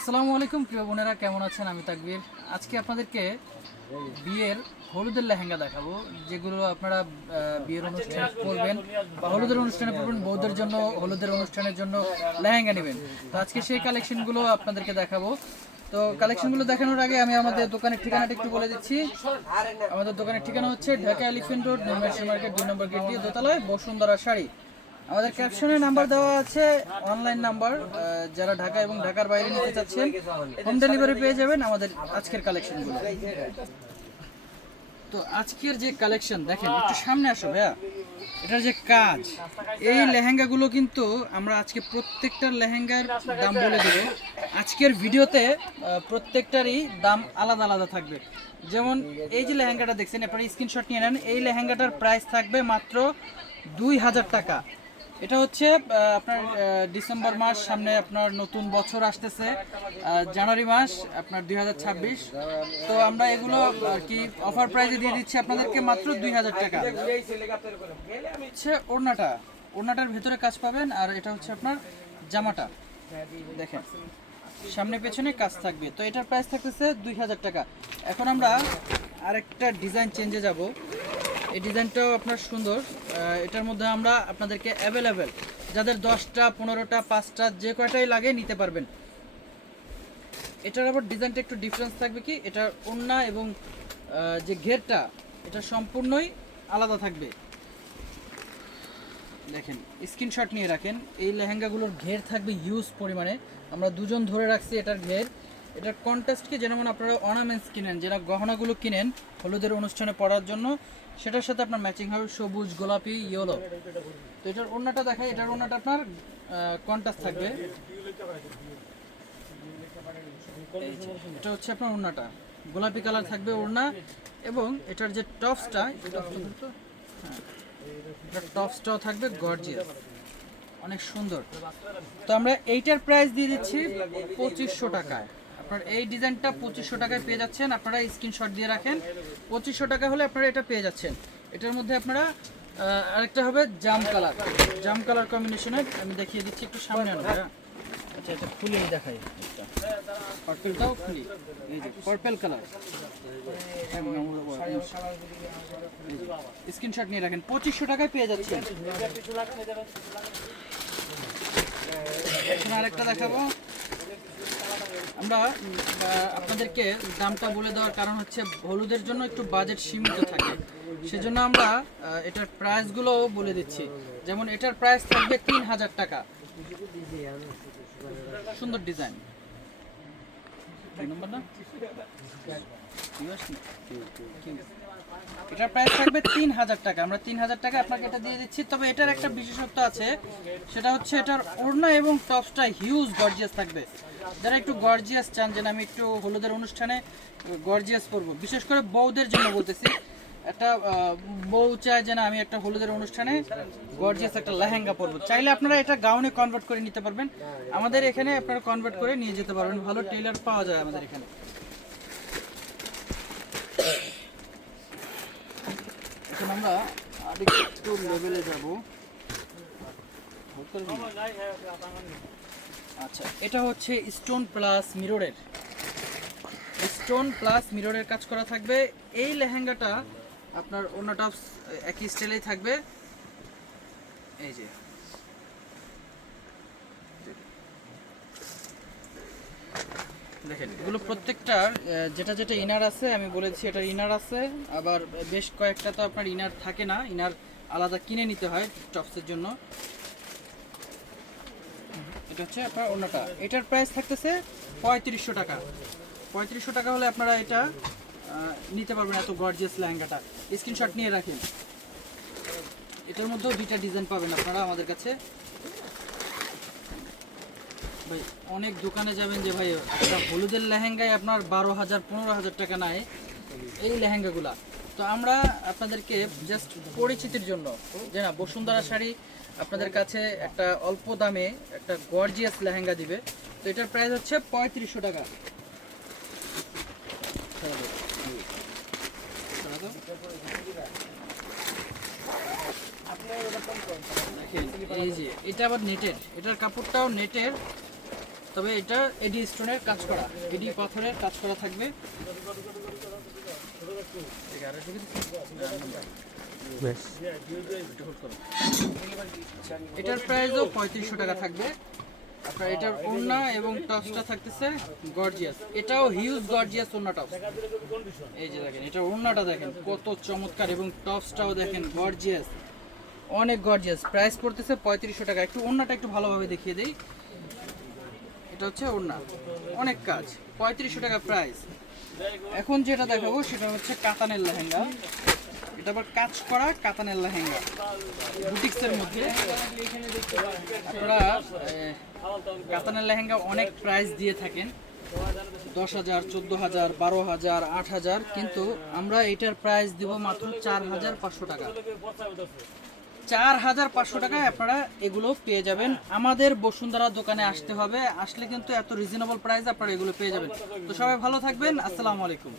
আসসালামু আলাইকুম প্রিয় বোনেরা, কেমন আছেন? আমি তাকবীর। আজকে আপনাদেরকে বিয়ের হলুদের লেহেঙ্গা দেখাবো, যেগুলো আপনারা বিয়ের অনুষ্ঠানে পরবেন বা হলুদের অনুষ্ঠানে পরবেন। বউদের জন্য হলুদের অনুষ্ঠানের জন্য লেহেঙ্গা নেবেন। তো আজকে সেই কালেকশনগুলো আপনাদেরকে দেখাবো। তো কালেকশনগুলো দেখানোর আগে আমি আমাদের দোকানের ঠিকানাটা একটু বলে দিচ্ছি। আমাদের দোকানের ঠিকানা হচ্ছে Dhaka elephant road, new market market 2 নম্বর গেট দিয়ে দোতলায়, বসুন্ধরা শাড়ি। আমাদের ক্যাপশনে নাম্বার দেওয়া আছে, অনলাইন নাম্বার। যারা ঢাকা এবং ঢাকার বাইরে নিতে চাচ্ছেন হোম ডেলিভারি পেয়ে যাবেন আমাদের আজকের কালেকশনগুলো। তো আজকের যে কালেকশন দেখেন, একটু সামনে আসো ভাইয়া। এটার যে কাজ, এই লেহেঙ্গাগুলো কিন্তু আমরা আজকে প্রত্যেকটার লেহেঙ্গার দাম বলে দেব আজকের ভিডিওতে। প্রত্যেকটারই দাম আলাদা আলাদা থাকবে। যেমন এই যে লেহেঙ্গাটা দেখছেন, আপনারা স্ক্রিনশট নিয়ে নেন। এই লেহেঙ্গাটার প্রাইস থাকবে মাত্র 2000 টাকা। এটা হচ্ছে আপনার ডিসেম্বর মাস, সামনে আপনার নতুন বছর আসতেছে, জানুয়ারি মাস আপনার 2026। তো আমরা এগুলো আর কি অফার প্রাইসে দিয়ে দিচ্ছি আপনাদেরকে মাত্র 2000 টাকা। হচ্ছে ওড়নাটার ভেতরে কাজ পাবেন, আর এটা হচ্ছে আপনার জামাটা দেখেন, সামনে পেছনে কাজ থাকবে। তো এটার প্রাইস থাকতেছে 2000 টাকা। এখন আমরা আরেকটা ডিজাইন চেঞ্জে যাব। এই ডিজাইনটাও আপনার সুন্দর। এটার মধ্যে আমরা আপনাদেরকে অ্যাভেলেবেল, যাদের 10টা 15টা 5টা যে কয়টাই লাগে নিতে পারবেন। এটার আবার ডিজাইনটা একটু ডিফারেন্স থাকবে কি, এটার ওড়না এবং যে ঘেরটা, এটা সম্পূর্ণই আলাদা থাকবে। দেখেন, স্ক্রিনশট নিয়ে রাখেন। এই লেহেঙ্গাগুলোর ঘের থাকবে হিউজ পরিমাণে। আমরা দুজন ধরে রাখছি এটার ঘের। এটার কন্টেস্টকে যেমন আপনারা অর্নামেন্টস কিনেন, যারা গহনাগুলো কিনেন হলুদের অনুষ্ঠানে পরার জন্য, সেটার সাথে আপনার ম্যাচিং হবে সবুজ, গোলাপি, ইয়েলো। তো এটার ওড়নাটা দেখায়। এটার ওড়নাটা আপনার কন্ট্রাস্ট থাকবে। এটা হচ্ছে আপনার ওড়নাটা গোলাপি কালার থাকবে ওড়না। এবং এটার যে টপসটা, এটা টপসটাও থাকবে গর্জিয়াস, অনেক সুন্দর। তো আমরা এইটার প্রাইস দিয়ে দিচ্ছি 2500 টাকায়। আপনার এই ডিজাইনটা 2500 টাকায় পেয়ে যাচ্ছেন। আপনারা স্ক্রিনশট দিয়ে রাখেন, 2500 টাকা হলে আপনারা এটা পেয়ে যাচ্ছেন। এটার মধ্যে আপনারা আরেকটা হবে জাম কালার কম্বিনেশনে। আমি দেখিয়ে দিচ্ছি, একটু সামনে আনো। আচ্ছা, এটা খুলেই দেখাই। পার্পেলটাও খুলি, এই যে পার্পেল কালার। স্ক্রিনশট নিয়ে রাখেন, 2500 টাকায় পেয়ে যাচ্ছেন। এখন আরেকটা দেখাবো। আমরা আপনাদেরকে দামটা বলে দেওয়ার কারণ হচ্ছে হলুদের জন্য একটু বাজেট সীমিত থাকে, সেজন্য আমরা এটার প্রাইসগুলো বলে দিচ্ছি। যেমন এটার প্রাইস থাকবে 3000 টাকা। সুন্দর ডিজাইন, এটার প্রাইস থাকবে 3000 টাকা। আমরা 3000 টাকা আপনাকে এটা দিয়ে দিচ্ছি। তবে এটার একটা বিশেষত্ব আছে, সেটা হচ্ছে এটার ওড়না এবং টপসটা হিউজ গর্জিয়াস থাকবে। যারা একটু গর্জিয়াস চান, যে আমি একটু হলুদের অনুষ্ঠানে গর্জিয়াস পরবো, বিশেষ করে বউদের জন্য বলতেছি। একটা বউ চায় যে না, আমি একটা হলুদের অনুষ্ঠানে গর্জিয়াস একটা লেহেঙ্গা পরবো, চাইলে আপনারা এটা গাউনে কনভার্ট করে নিতে পারবেন। আমাদের এখানে আপনারা কনভার্ট করে নিয়ে যেতে পারবেন, ভালো টেইলার পাওয়া যায় আমাদের এখানে। এখন আমরা আরেকটু লেভেলে যাব। আচ্ছা, এটা হচ্ছে স্টোন প্লাস মিররের কাজ করা থাকবে। এই লেহেঙ্গাটা আপনার ওড়নাটা একই স্টাইলেই থাকবে। এই যে দেখেন, এগুলো প্রত্যেকটার যেটা যেটা ইনার আছে আমি বলেছি, এটার ইনার আছে। আবার বেশ কয়েকটা তো আপনার ইনার থাকে না, ইনার আলাদা কিনে নিতে হয় টপসের জন্য। এটা হচ্ছে আপনার ওড়নাটা। এটার প্রাইস থাকতেছে 3500 টাকা। 3500 টাকা হলে আপনারা এটা নিতে পারবেন, এত গর্জিয়াস লেহেঙ্গাটা। স্ক্রিনশট নিয়ে রাখেন। এটার মধ্যেও 2টা ডিজাইন পাবেন আপনারা আমাদের কাছে। ভাই, অনেক দোকানে যাবেন যে ভাই একটা হলুদের লেহেঙ্গায় আপনার 12,000 15,000 টাকা নেয় এই লেহেঙ্গাগুলা। তো আমরা আপনাদেরকে জাস্ট পরিচিতির জন্য, যে না, বসুন্ধরা শাড়ি আপনাদের কাছে একটা অল্প দামে একটা গর্জিয়াস লেহেঙ্গা দিবে। তো এটার প্রাইস হচ্ছে 3500 টাকা। এই যে এটা আবার নেটের, এটার কাপড়টাও নেটের। তবে এটা এডি স্টোনের কাজ করা, এডি পাথরের কাজ করা থাকবে। এটার প্রাইসও 3500 টাকা থাকবে। আপনার এটার ওড়না এবং টপসটা থাকতেছে গর্জিয়াস, এটাও হিউজ গর্জিয়াস ওড়না টপস। এই যে দেখেন এটার ওড়নাটা দেখেন কত চমৎকার এবং টপসটাও দেখেন গর্জিয়াস, অনেক গর্জিয়াস। প্রাইস পড়তেছে 3500 টাকা। একটু ওড়নাটা একটু ভালোভাবে দেখিয়ে দেই। এটা হচ্ছে ওড়না, অনেক কাজ, 3500 টাকা প্রাইস। এখন যেটা দেখাবো সেটা হচ্ছে কাতানের লেহেঙ্গা। এটা আবার কাজ করা কাতানের লেহেঙ্গা বুটিক্সের মধ্যে। আপনারা কাতানের লেহেঙ্গা অনেক প্রাইস দিয়ে থাকেন, 10,000, 14,000, 12,000, 8,000, কিন্তু আমরা এটার প্রাইস দিব মাত্র 4,500 টাকা। 4,500 টাকায় আপনারা এগুলো পেয়ে যাবেন। আমাদের বসুন্ধরা দোকানে আসতে হবে, আসলে কিন্তু এত রিজনেবল প্রাইস আপনারা এগুলো পেয়ে যাবেন। তো সবাই ভালো থাকবেন, আসসালামু আলাইকুম।